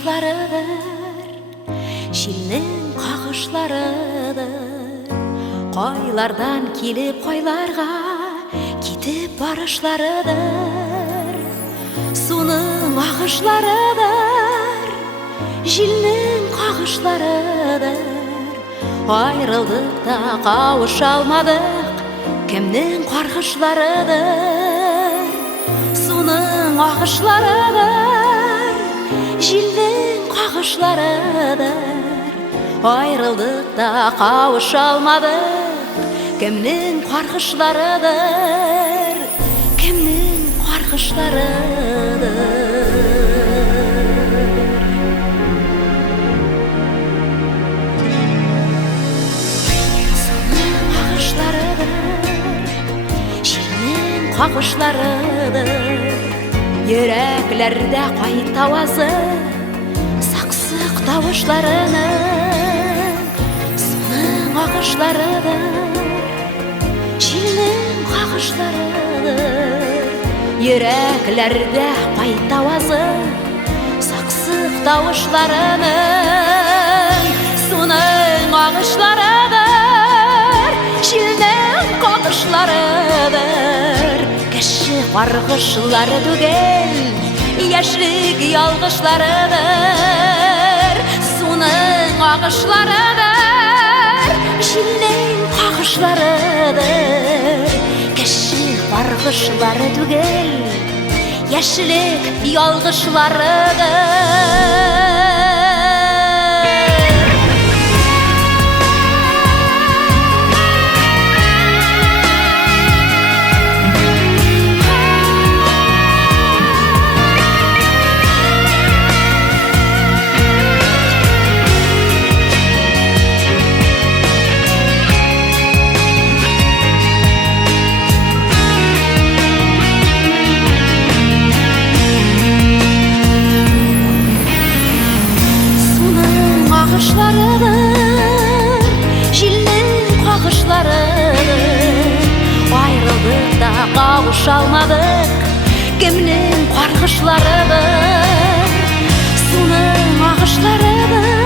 қағышларыдыр, желнің қағышларыдыр. Қойлардан келіп қойларға кетіп барышларыдыр. Суның ағышларыдыр, желнің қағышларыдыр. Айрылдық та қауыша алмадық, кімнің қарғышларыдыр. Суның ағышларыдыр, желнің қағышларыдыр. Айрылдық та қауыша алмадық, кімнің қарғышларыдыр. Кімнің қарғышларыдыр. Қағышларыдыр, йөрәкләрдә кайта авазы, саксык тавышларының. Суның ағышларыдыр, желнең қағышларыдыр. Йөрәкләрдә кайта авазы, саксык тавышларының. Суның ағышларыдыр, желнең қағышларыдыр. Кеше қарғышлары түгел, яшьлек ялгышларыдыр. Суның ағышларыдыр, желнең қағышларыдыр. Кеше қарғышлары түгел, яшьлек ялгышларыдыр. Желнең қағышларыдыр, айрылдық та қауыша алмадық, кімнің қарғышларыдыр. Суның ағышларыдыр,